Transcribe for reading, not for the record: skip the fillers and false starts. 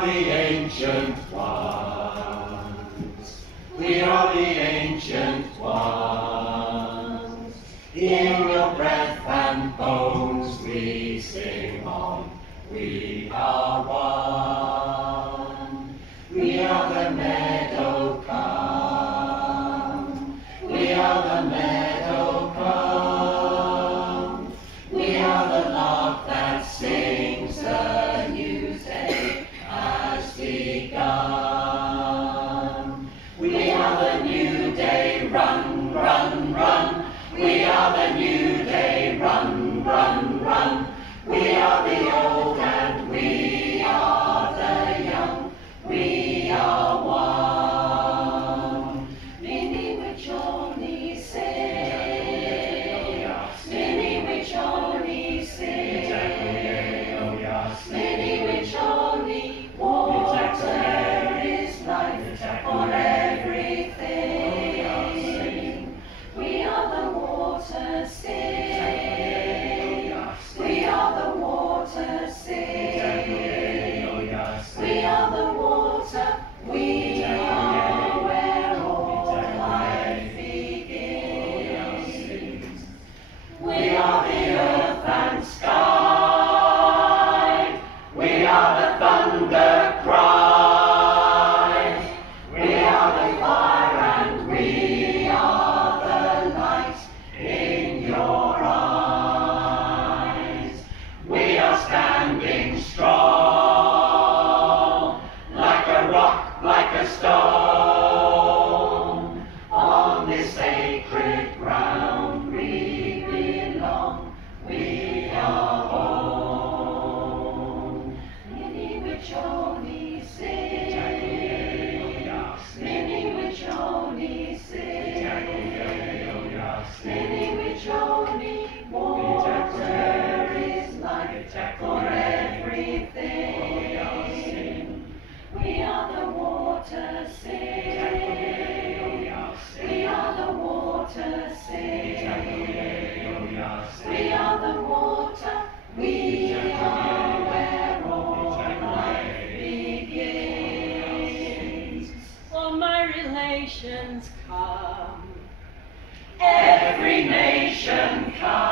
are the ancient ones. We are the ancient ones. In your breath and bones we sing on. We are one. We are the meadow come. We are the meadow come. We are the lark that sings the new day has begun. We are the new day, run, run, run. We are the new day, run, run, run. We are the old and we are the young. We are one. Many which only say, many which only say, many which only water is life on everything. We are the water, say. We are the water, say. We are the water. We are where all life begins. We are the earth and sky. We are the thunder cries. We are the fire and we are the light in your eyes. We are standing strong, like a rock, like a stone. On this sacred ground we belong. We are home. Many which only say, many which only say, many which only water is life for everything. We are the water, say. We are the water, say. We are the water. We are where all life begins. All my relations come. Every nation comes.